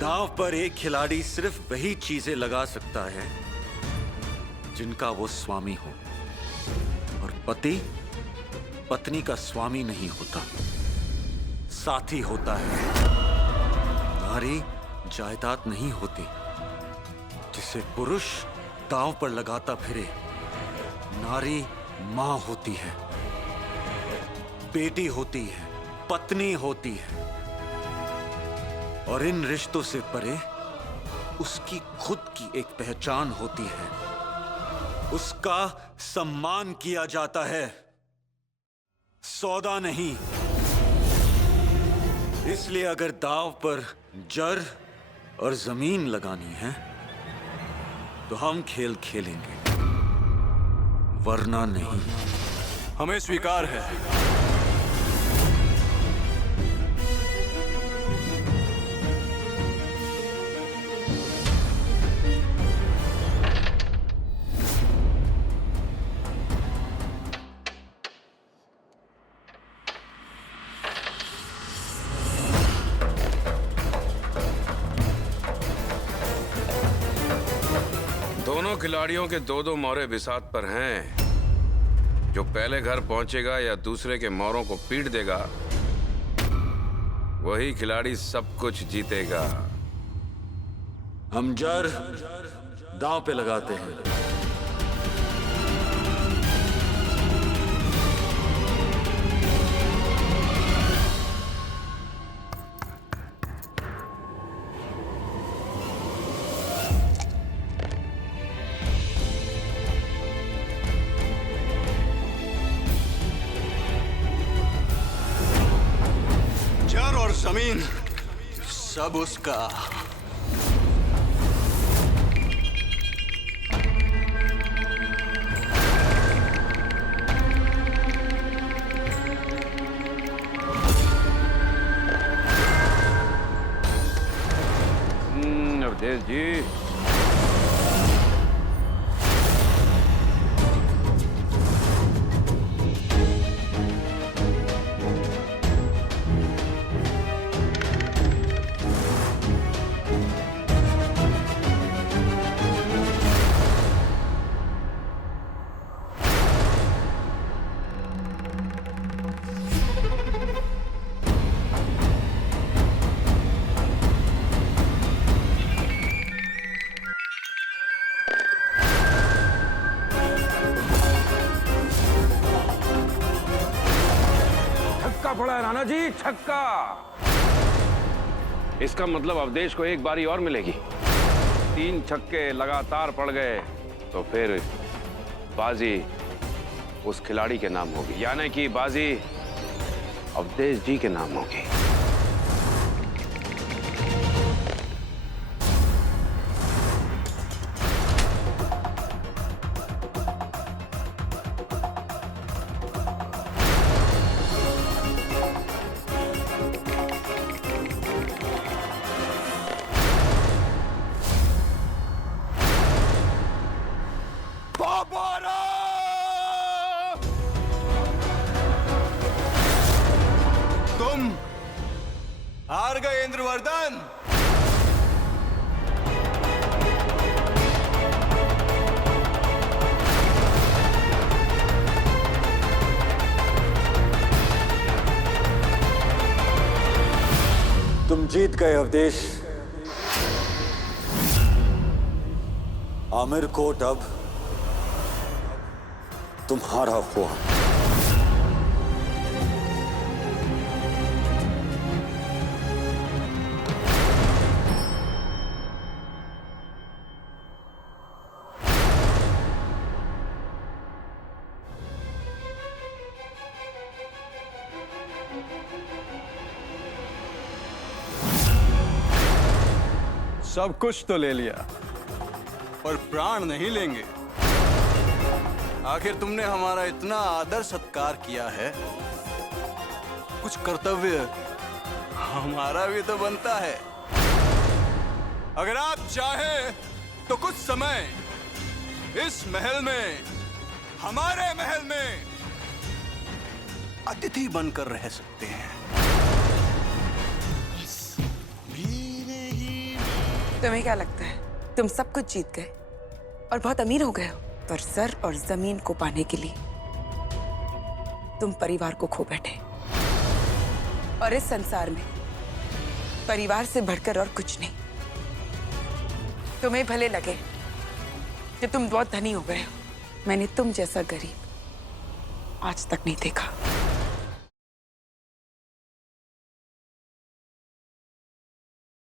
दांव पर एक खिलाड़ी सिर्फ वही चीजें लगा सकता है जिनका वो स्वामी हो, और पति पत्नी का स्वामी नहीं होता, साथी होता है। नारी जायदाद नहीं होती जिसे पुरुष दांव पर लगाता फिरे। नारी मां होती है, बेटी होती है, पत्नी होती है, और इन रिश्तों से परे उसकी खुद की एक पहचान होती है। उसका सम्मान किया जाता है, सौदा नहीं। इसलिए अगर दांव पर जर और जमीन लगानी है तो हम खेल खेलेंगे, वरना नहीं। हमें स्वीकार है। दोनों खिलाड़ियों के दो दो मोहरे बिसात पर हैं। जो पहले घर पहुंचेगा या दूसरे के मोहरों को पीट देगा, वही खिलाड़ी सब कुछ जीतेगा। हम जर दांव पे लगाते हैं। जर और जमीन सब उसका। अवधेश जी, छक्का पड़ा है राणा जी, छक्का। इसका मतलब अवधेश को एक बारी और मिलेगी। 3 छक्के लगातार पड़ गए तो फिर बाजी उस खिलाड़ी के नाम होगी, यानी कि बाजी अवधेश जी के नाम होगी। तुम हार गए इंद्रवर्धन। तुम जीत गए अवधेश। आमिर कोट अब तुम्हारा हुआ। सब कुछ तो ले लिया, पर प्राण नहीं लेंगे। आखिर तुमने हमारा इतना आदर सत्कार किया है, कुछ कर्तव्य हमारा भी तो बनता है। अगर आप चाहें तो कुछ समय इस महल में, हमारे महल में अतिथि बनकर रह सकते हैं। भी नहीं तुम्हें क्या लगता है तुम सब कुछ जीत गए और बहुत अमीर हो गए हो, पर सर और जमीन को पाने के लिए तुम परिवार को खो बैठे। और इस संसार में परिवार से बढ़कर और कुछ नहीं। तुम्हें भले लगे कि तुम बहुत धनी हो गए हो, मैंने तुम जैसा गरीब आज तक नहीं देखा।